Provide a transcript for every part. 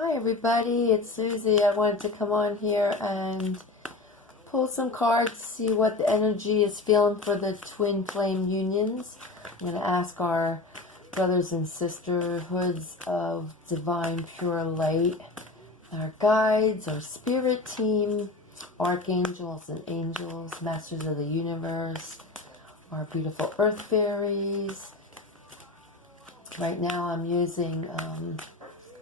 Hi everybody, it's Susie. I wanted to come on here and pull some cards, see what the energy is feeling for the twin flame unions. I'm going to ask our brothers and sisterhoods of divine pure light, our guides, our spirit team, archangels and angels, masters of the universe, our beautiful earth fairies. Right now I'm using,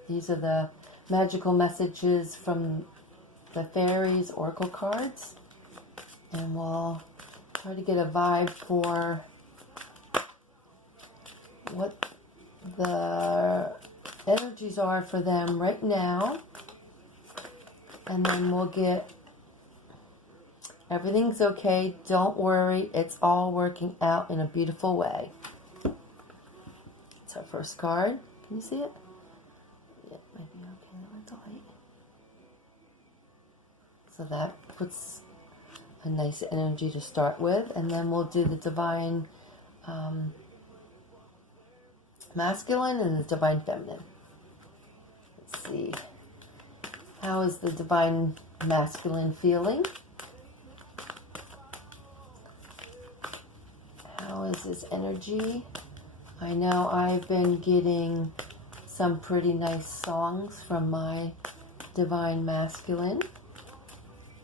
these are the magical messages from the fairies oracle cards, and we'll try to get a vibe for what the energies are for them right now, and then we'll get everything's okay, don't worry, it's all working out in a beautiful way. It's our first card. Can you see it? Yeah, maybe okay with the light. So that puts a nice energy to start with, and then we'll do the divine masculine and the divine feminine. Let's see. How is the divine masculine feeling? How is his energy? I know I've been getting some pretty nice songs from my divine masculine,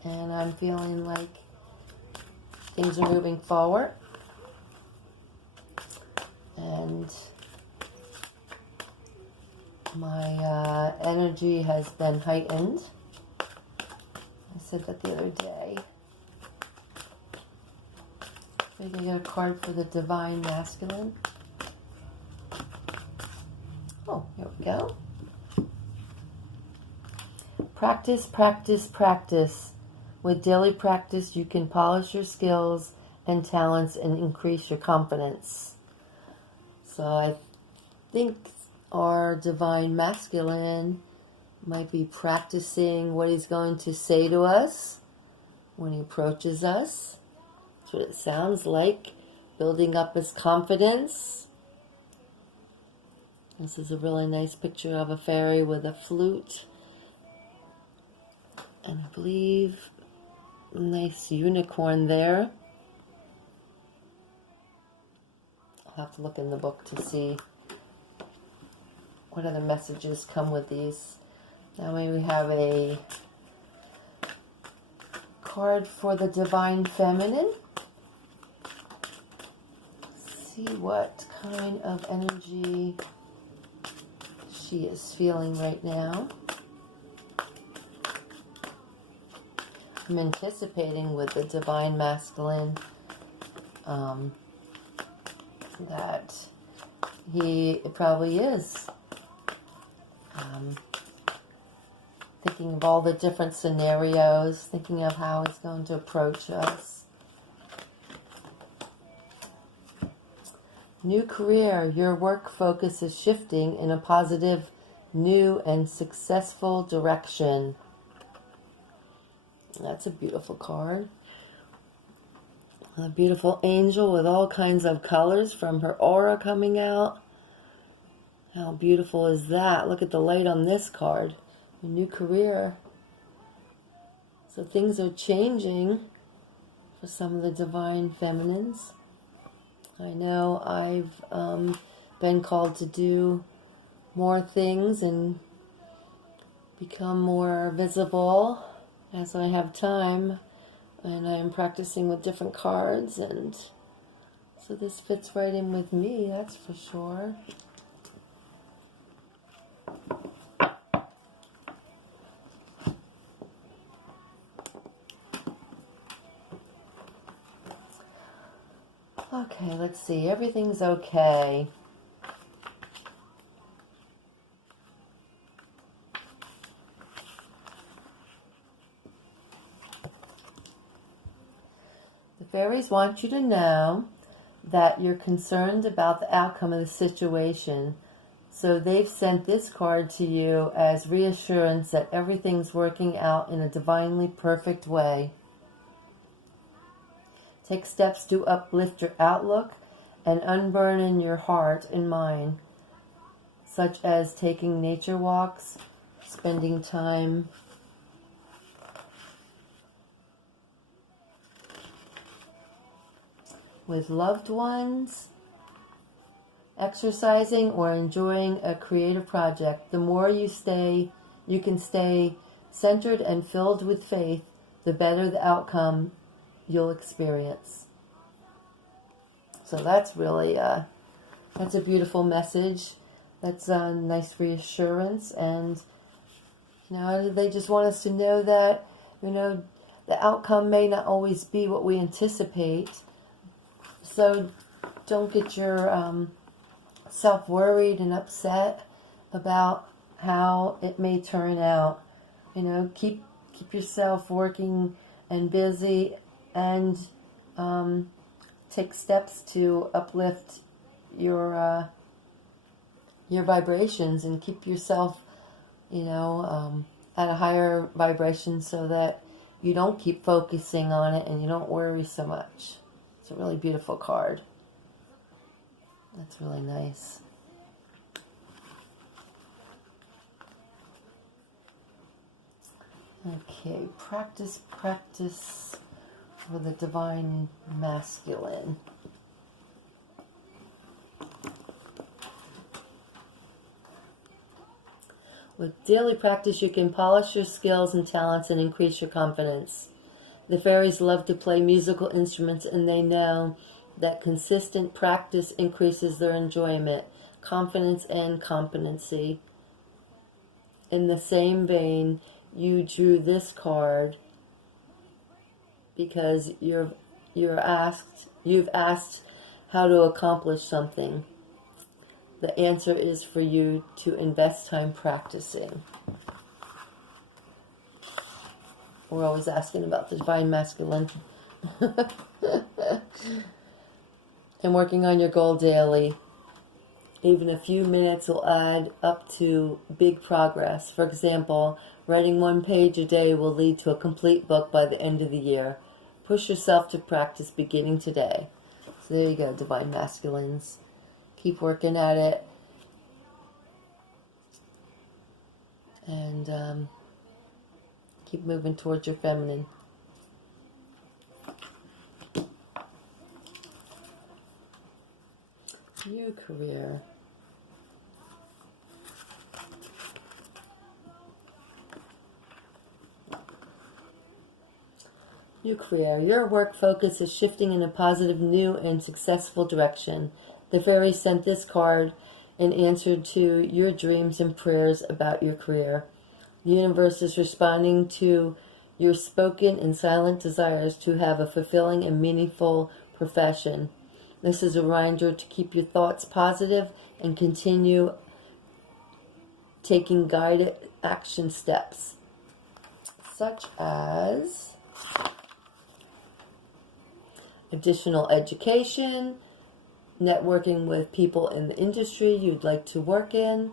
and I'm feeling like things are moving forward, and my energy has been heightened. I said that the other day. Maybe I got a card for the divine masculine. Oh, here we go. Practice, practice, practice. With daily practice, you can polish your skills and talents and increase your confidence. So I think our divine masculine might be practicing what he's going to say to us when he approaches us. That's what it sounds like. Building up his confidence. This is a really nice picture of a fairy with a flute, and I believe a nice unicorn there. I'll have to look in the book to see what other messages come with these. Now we have a card for the divine feminine. Let's see what kind of energy she is feeling right now. I'm anticipating with the divine masculine that he probably is thinking of all the different scenarios, thinking of how he's going to approach us. New career, your work focus is shifting in a positive, new, and successful direction. That's a beautiful card. A beautiful angel with all kinds of colors from her aura coming out. How beautiful is that? Look at the light on this card. A new career. So things are changing for some of the divine feminines. I know I've been called to do more things and become more visible as I have time, and I'm practicing with different cards, and so this fits right in with me, that's for sure. Okay, let's see. Everything's okay. The fairies want you to know that you're concerned about the outcome of the situation. So they've sent this card to you as reassurance that everything's working out in a divinely perfect way. Take steps to uplift your outlook and unburden your heart and mind, such as taking nature walks, spending time with loved ones, exercising, or enjoying a creative project. The more you can stay centered and filled with faith, the better the outcome you'll experience. So that's really that's a beautiful message. That's a nice reassurance, and they just want us to know that the outcome may not always be what we anticipate. So don't get your self worried and upset about how it may turn out. Keep yourself working and busy, and take steps to uplift your vibrations, and keep yourself at a higher vibration, so that you don't keep focusing on it and you don't worry so much. It's a really beautiful card. That's really nice. Okay, practice for the Divine Masculine. With daily practice, you can polish your skills and talents and increase your confidence. The fairies love to play musical instruments, and they know that consistent practice increases their enjoyment, confidence, and competency. In the same vein, you drew this card because you've asked how to accomplish something. The answer is for you to invest time practicing. We're always asking about the Divine Masculine. And working on your goal daily. Even a few minutes will add up to big progress. For example, writing 1 page a day will lead to a complete book by the end of the year. Push yourself to practice beginning today. So there you go, Divine Masculines. Keep working at it. And keep moving towards your feminine. Your career. Your career. Your work focus is shifting in a positive, new, and successful direction. The fairies sent this card in answer to your dreams and prayers about your career. The universe is responding to your spoken and silent desires to have a fulfilling and meaningful profession. This is a reminder to keep your thoughts positive and continue taking guided action steps, such as additional education, networking with people in the industry you'd like to work in,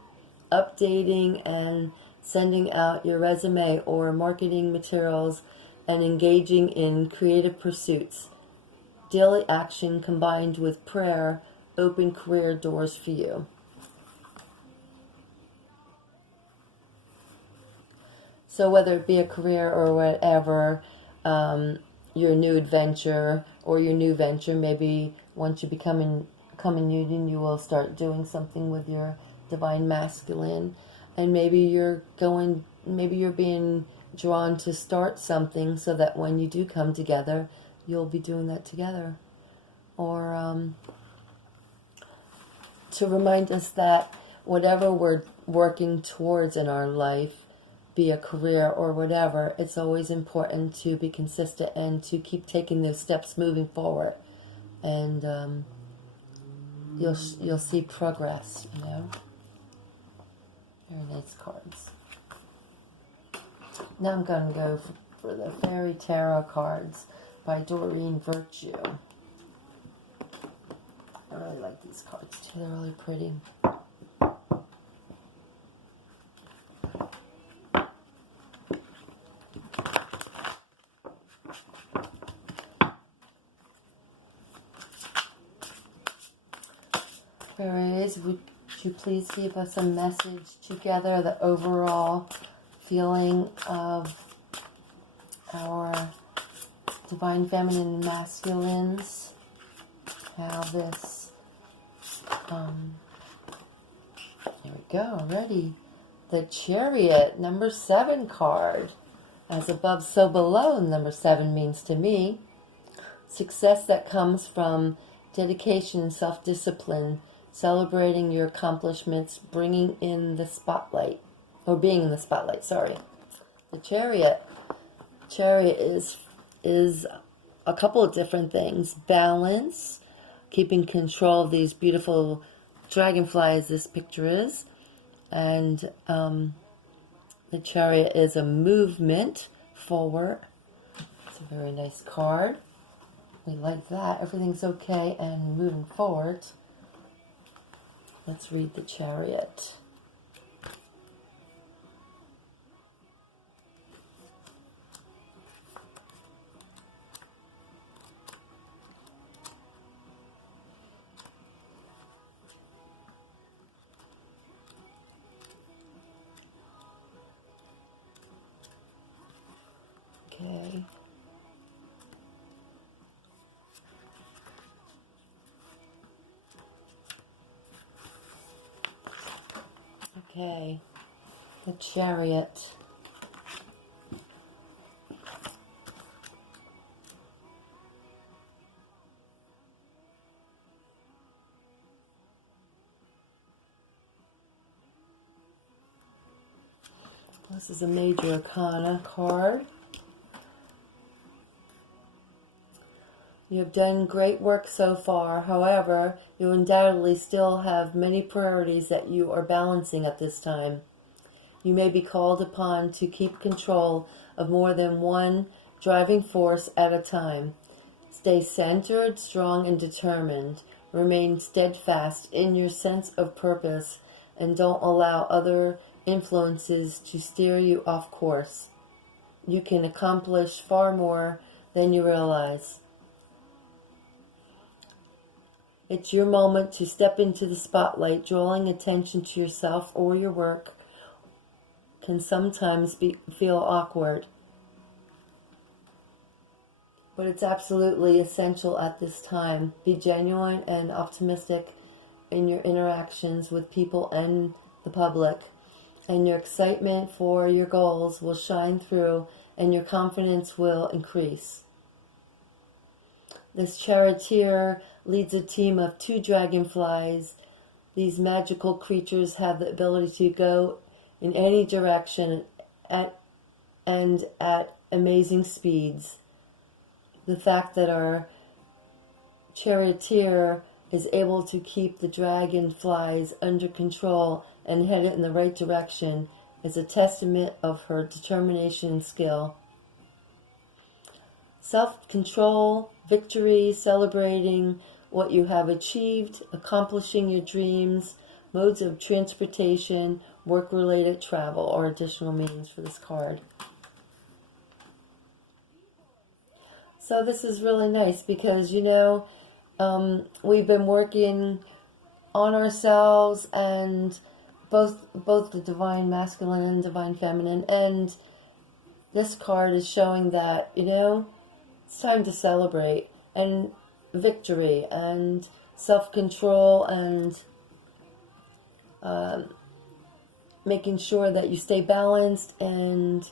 updating and sending out your resume or marketing materials, and engaging in creative pursuits. Daily action combined with prayer open career doors for you. So whether it be a career or whatever, your new adventure or your new venture, maybe once you become in union, you will start doing something with your Divine Masculine, and maybe you're being drawn to start something so that when you do come together, you'll be doing that together. Or to remind us that whatever we're working towards in our life, be a career or whatever, it's always important to be consistent and to keep taking those steps moving forward. And you'll see progress, Very nice cards. Now I'm going to go for the Fairy Tarot cards by Doreen Virtue. I really like these cards too. They're really pretty. Fairies, would Would you please give us a message together, the overall feeling of our divine feminine and masculines, how this, here we go, ready. The Chariot, number 7 card. As above, so below, number 7 means to me. Success that comes from dedication and self-discipline, celebrating your accomplishments, bringing in the spotlight, or being in the spotlight, sorry. The Chariot. Chariot is a couple of different things. Balance, keeping control of these beautiful dragonflies this picture is. And the Chariot is a movement forward. It's a very nice card. We like that. Everything's okay and moving forward. Let's read the Chariot. Okay. Okay. The Chariot. This is a major arcana card. You have done great work so far. However, you undoubtedly still have many priorities that you are balancing at this time. You may be called upon to keep control of more than one driving force at a time. Stay centered, strong, and determined. Remain steadfast in your sense of purpose and don't allow other influences to steer you off course. You can accomplish far more than you realize. It's your moment to step into the spotlight. Drawing attention to yourself or your work can sometimes feel awkward, but it's absolutely essential at this time. Be genuine and optimistic in your interactions with people and the public, and your excitement for your goals will shine through and your confidence will increase. This charioteer leads a team of 2 dragonflies. These magical creatures have the ability to go in any direction at amazing speeds. The fact that our charioteer is able to keep the dragonflies under control and headed in the right direction is a testament of her determination and skill. Self-control, victory, celebrating what you have achieved, accomplishing your dreams, modes of transportation, work-related travel, or additional means for this card. So this is really nice because, you know, we've been working on ourselves, and both the divine masculine and divine feminine, and this card is showing that, you know, it's time to celebrate, and victory, and self-control, and making sure that you stay balanced and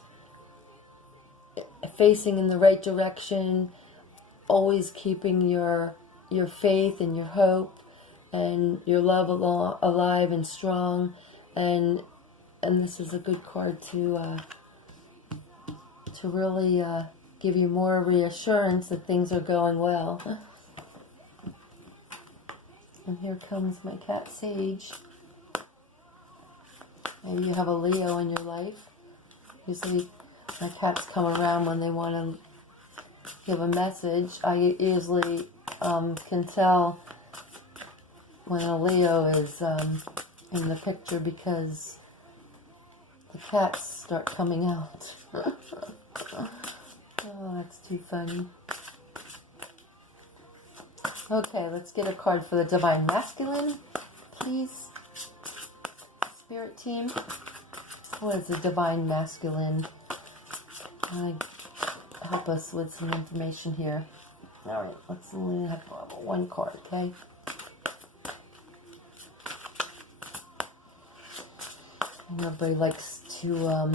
facing in the right direction, always keeping your faith and your hope and your love alive and strong, and this is a good card to really give you more reassurance that things are going well. And here comes my cat Sage. Maybe you have a Leo in your life. Usually my cats come around when they want to give a message. I usually can tell when a Leo is in the picture because the cats start coming out. Oh, that's too funny. Okay, let's get a card for the divine masculine, please. Spirit team, what is the Divine Masculine? Help us with some information here. All right, let's only have one card, okay? Everybody likes to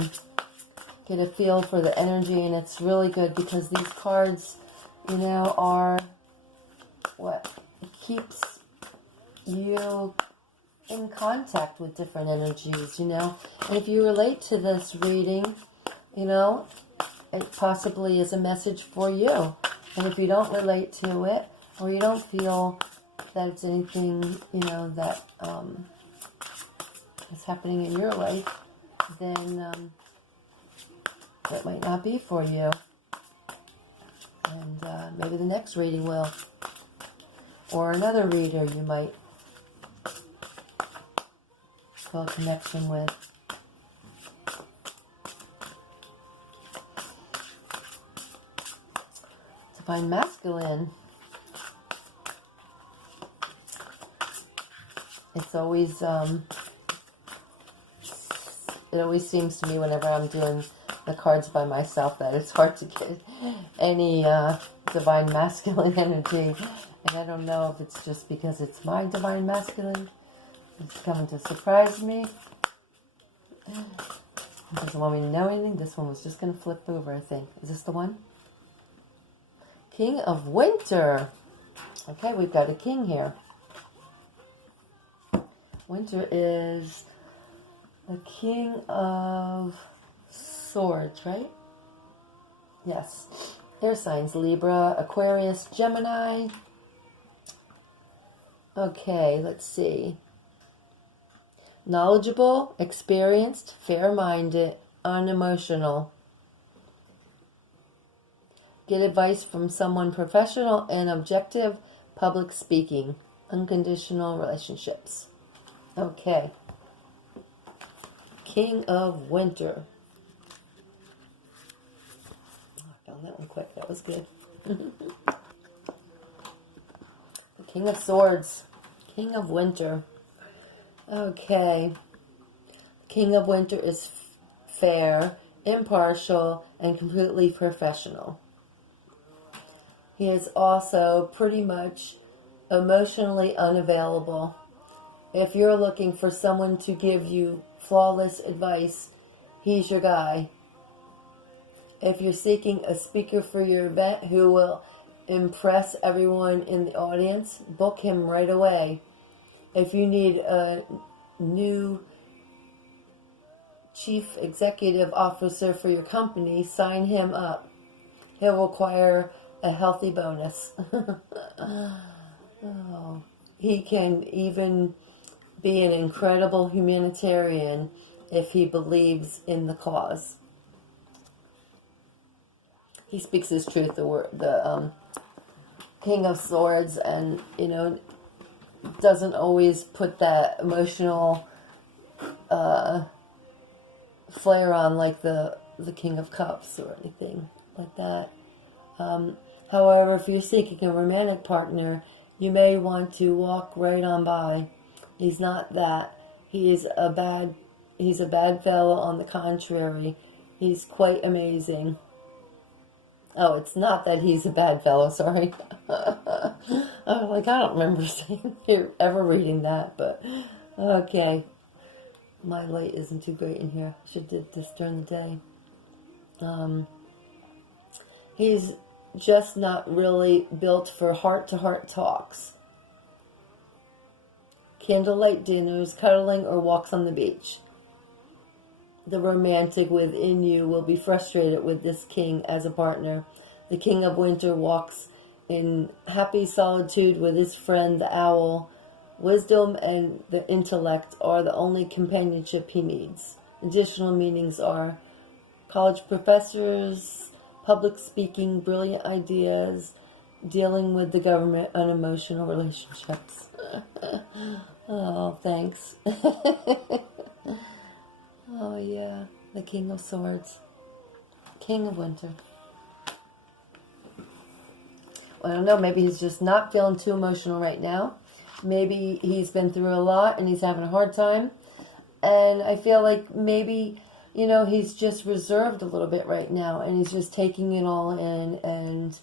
get a feel for the energy, and it's really good because these cards, you know, are what it keeps you in contact with different energies, you know. And if you relate to this reading, you know, it possibly is a message for you. And if you don't relate to it, or you don't feel that it's anything, you know, that is happening in your life, then that might not be for you. And maybe the next reading will. Or another reader you might feel a connection with. Divine Masculine. It's always, it always seems to me whenever I'm doing the cards by myself that it's hard to get any Divine Masculine energy. And I don't know if it's just because it's my Divine Masculine. It's coming to surprise me. It doesn't want me to know anything. This one was just going to flip over, I think. Is this the one? King of Winter. Okay, we've got a king here. Winter is the King of Swords, right? Yes. Air signs: Libra, Aquarius, Gemini. Okay, let's see. Knowledgeable, experienced, fair-minded, unemotional. Get advice from someone professional and objective. Public speaking. Unconditional relationships. Okay. King of Winter. Oh, I found that one quick. That was good. The King of Swords. King of Winter. Okay. King of Winter is fair, impartial, and completely professional. He is also pretty much emotionally unavailable. If you're looking for someone to give you flawless advice, he's your guy. If you're seeking a speaker for your event who will impress everyone in the audience, book him right away. If you need a new chief executive officer for your company, sign him up. He'll require a healthy bonus. Oh, he can even be an incredible humanitarian if he believes in the cause. He speaks his truth, the King of Swords, and, you know, doesn't always put that emotional flair on like the King of Cups or anything like that. However, if you're seeking a romantic partner, you may want to walk right on by. He's not that. He's a bad fellow. On the contrary, he's quite amazing. Oh, it's not that he's a bad fellow, sorry. I was like, I don't remember ever reading that, but okay. My light isn't too great in here. I should have did this during the day. He's just not really built for heart-to-heart talks. Candlelight dinners, cuddling, or walks on the beach. The romantic within you will be frustrated with this king as a partner. The King of Winter walks in happy solitude with his friend the owl. Wisdom and the intellect are the only companionship he needs. Additional meanings are college professors, public speaking, brilliant ideas, dealing with the government, unemotional relationships. Oh, thanks. Oh, yeah. The King of Swords. King of Winter. Well, I don't know. Maybe he's just not feeling too emotional right now. Maybe he's been through a lot and he's having a hard time. And I feel like maybe, you know, he's just reserved a little bit right now, and he's just taking it all in. And,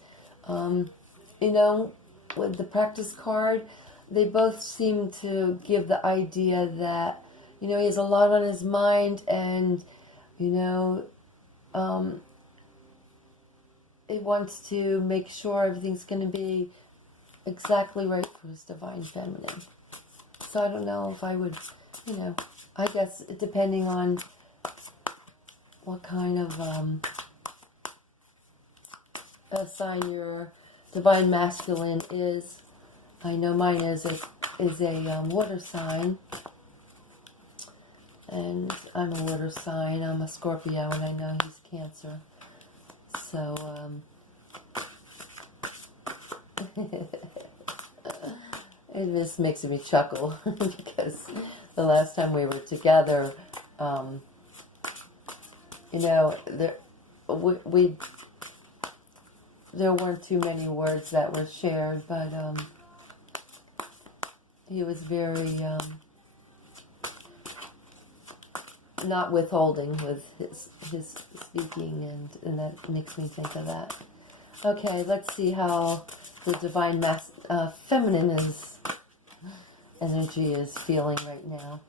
you know, with the practice card, they both seem to give the idea that, you know, he has a lot on his mind, and, you know, he wants to make sure everything's going to be exactly right for his divine feminine. So I don't know if I would, you know, I guess depending on what kind of a sign your divine masculine is. I know mine is a water sign, and I'm a water sign. I'm a Scorpio, and I know he's Cancer. So it just makes me chuckle because the last time we were together, you know, there weren't too many words that were shared, but he was very not withholding with his speaking, and that makes me think of that. Okay, let's see how the divine feminine energy is feeling right now.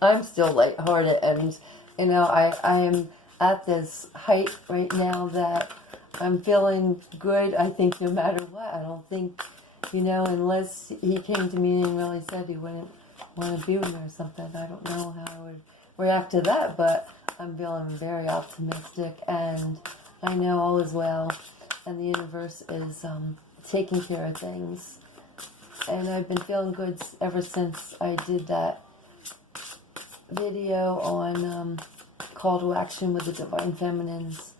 I'm still lighthearted, and you know, I am at this height right now that I'm feeling good. I think no matter what, I don't think, you know, unless he came to me and really said he wouldn't want to be with me or something, I don't know how I would react to that, but I'm feeling very optimistic, and I know all is well, and the universe is taking care of things. And I've been feeling good ever since I did that video on call to action with the divine feminines,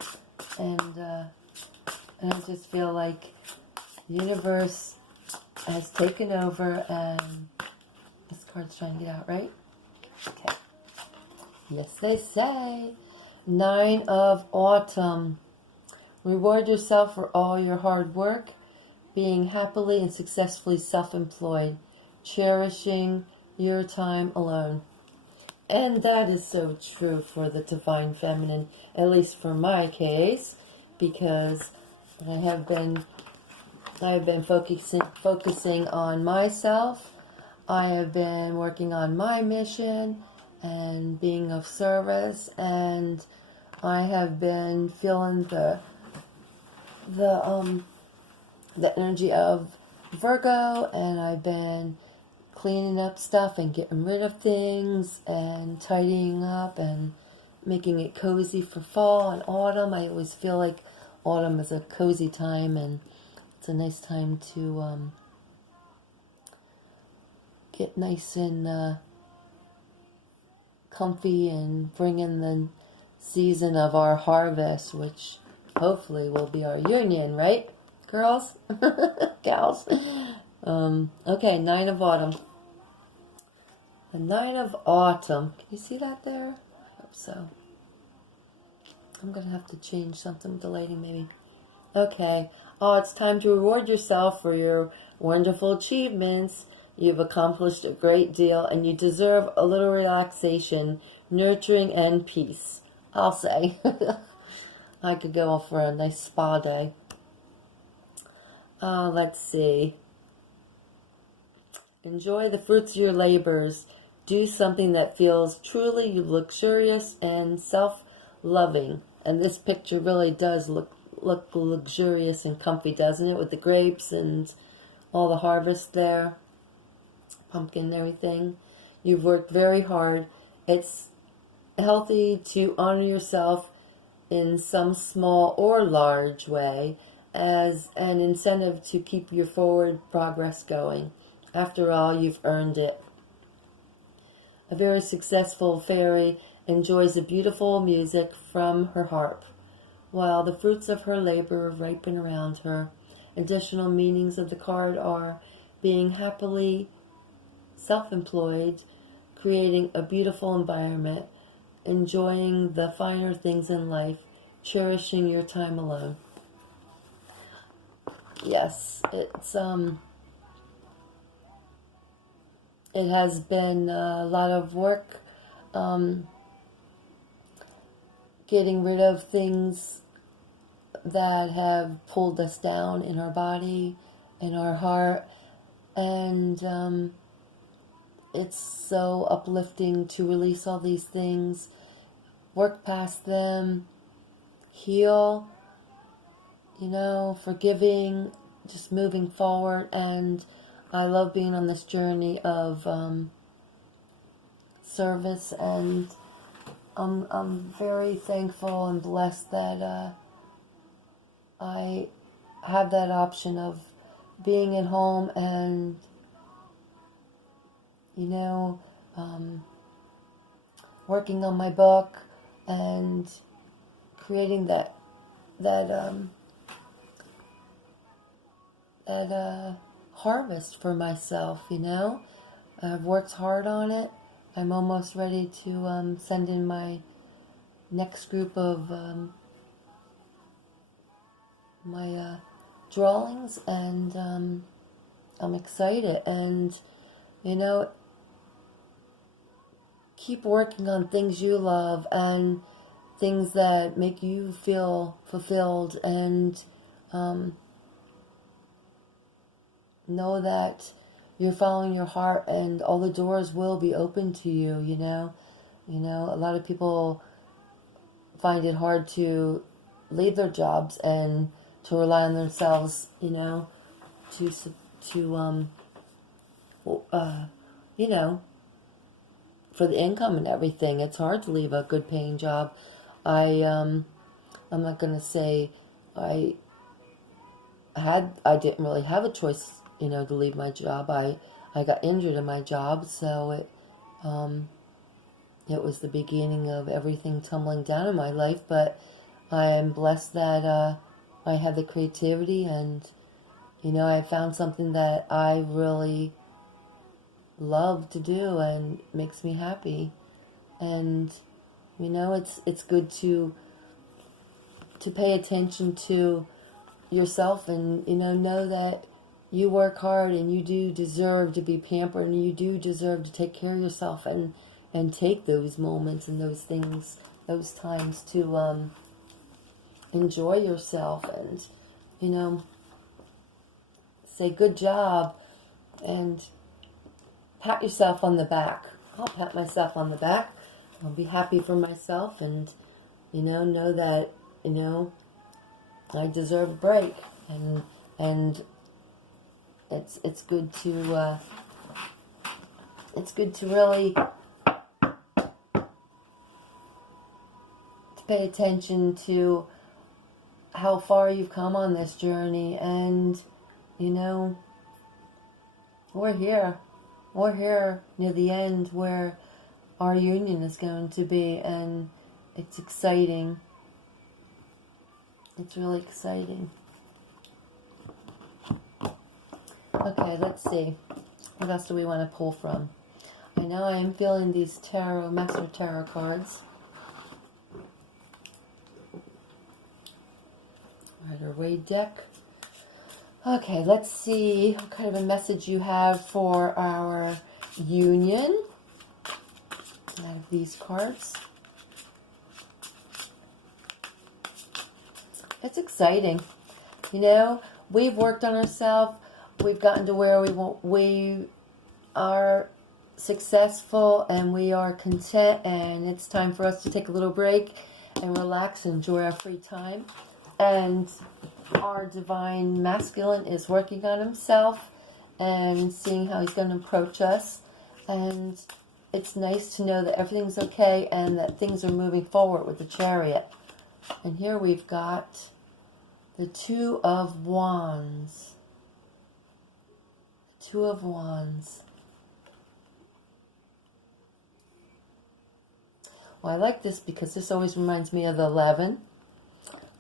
and I just feel like the universe has taken over, and this card's trying to get out, right? Okay. Yes, they say. 9 of Autumn. Reward yourself for all your hard work, being happily and successfully self-employed, cherishing your time alone. And that is so true for the divine feminine, at least for my case, because I have been focusing on myself. I have been working on my mission and being of service, and I have been feeling the energy of Virgo, and I've been cleaning up stuff and getting rid of things and tidying up and making it cozy for fall and autumn. I always feel like autumn is a cozy time, and it's a nice time to get nice and comfy and bring in the season of our harvest, which hopefully will be our union, right, girls? Gals? Okay, 9 of Autumn. The 9 of Autumn. Can you see that there? I hope so. I'm going to have to change something with the lighting, maybe. Okay. Oh, it's time to reward yourself for your wonderful achievements. You've accomplished a great deal, and you deserve a little relaxation, nurturing, and peace. I'll say. I could go off for a nice spa day. Let's see. Enjoy the fruits of your labors. Do something that feels truly luxurious and self-loving. And this picture really does look luxurious and comfy, doesn't it? With the grapes and all the harvest there. Pumpkin and everything. You've worked very hard. It's healthy to honor yourself in some small or large way as an incentive to keep your forward progress going. After all, you've earned it. A very successful fairy enjoys the beautiful music from her harp, while the fruits of her labor ripen around her. Additional meanings of the card are being happily self-employed, creating a beautiful environment, enjoying the finer things in life, cherishing your time alone. Yes, it's it has been a lot of work getting rid of things that have pulled us down in our body, in our heart, and it's so uplifting to release all these things, work past them, heal, forgiving, just moving forward. And I love being on this journey of service, and I'm very thankful and blessed that I have that option of being at home and working on my book and creating that harvest for myself. I've worked hard on it. I'm almost ready to send in my next group of my drawings, and I'm excited. And keep working on things you love and things that make you feel fulfilled, and know that you're following your heart, and all the doors will be open to you. A lot of people find it hard to leave their jobs and to rely on themselves, for the income and everything. It's hard to leave a good paying job. I'm not going to say I didn't really have a choice, to leave my job. I got injured in my job, so it was the beginning of everything tumbling down in my life. But I am blessed that I had the creativity, and I found something that I really love to do and makes me happy. And it's good to pay attention to yourself, and know that you work hard, and you do deserve to be pampered, and you do deserve to take care of yourself, and take those moments and those things, those times to enjoy yourself, and say good job, and pat yourself on the back. I'll pat myself on the back. I'll be happy for myself, and know that I deserve a break, and it's good to really to pay attention to how far you've come on this journey. And we're here near the end where our union is going to be, and it's exciting. It's really exciting. Okay, let's see. What else do we want to pull from? I know I am feeling these Master Tarot cards. Rider-Waite deck. Okay, let's see what kind of a message you have for our union out of these cards. It's exciting. We've worked on ourselves. We've gotten to where we are successful, and we are content, and it's time for us to take a little break and relax and enjoy our free time. And our divine masculine is working on himself and seeing how he's going to approach us. And it's nice to know that everything's okay and that things are moving forward with the Chariot. And here we've got the Two of Wands. The Two of Wands. Well, I like this because this always reminds me of the 11,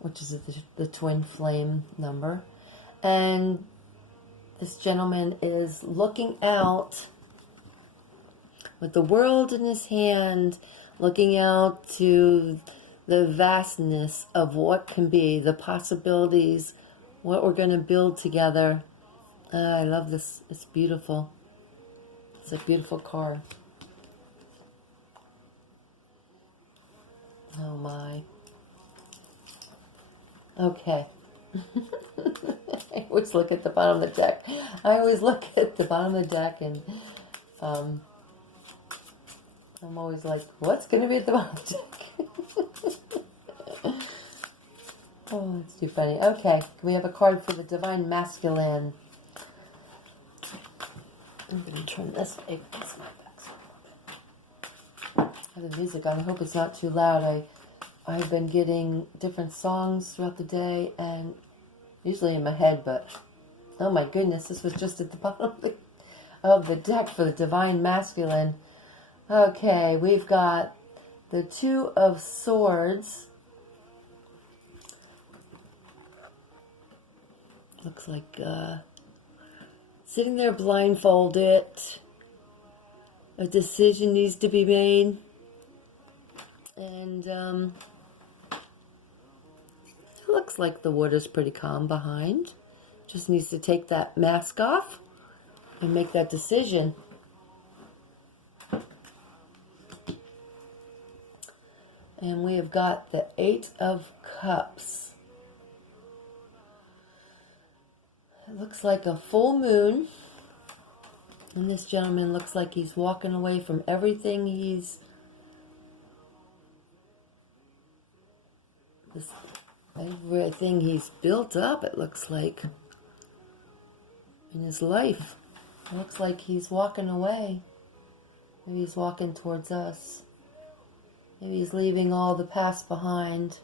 which is the twin flame number. And this gentleman is looking out with the world in his hand, looking out to the vastness of what can be, the possibilities, what we're going to build together. I love this. It's beautiful. It's a beautiful card. Oh my. Okay. I always look at the bottom of the deck. I always look at the bottom of the deck and I'm always like, what's going to be at the bottom of the deck? Oh, it's too funny. Okay, we have a card for the Divine Masculine. I'm going to turn this way because my back's a little bit. I have the music on. I hope it's not too loud. I've been getting different songs throughout the day and usually in my head, but oh my goodness, this was just at the bottom of the deck for the Divine Masculine. Okay, we've got the Two of Swords. Looks like sitting there blindfolded. A decision needs to be made. And it looks like the water's pretty calm behind. Just needs to take that mask off and make that decision. And we have got the Eight of Cups. It looks like a full moon. And this gentleman looks like he's walking away from everything he's built up, it looks like, in his life. It looks like he's walking away. Maybe he's walking towards us. Maybe he's leaving all the past behind.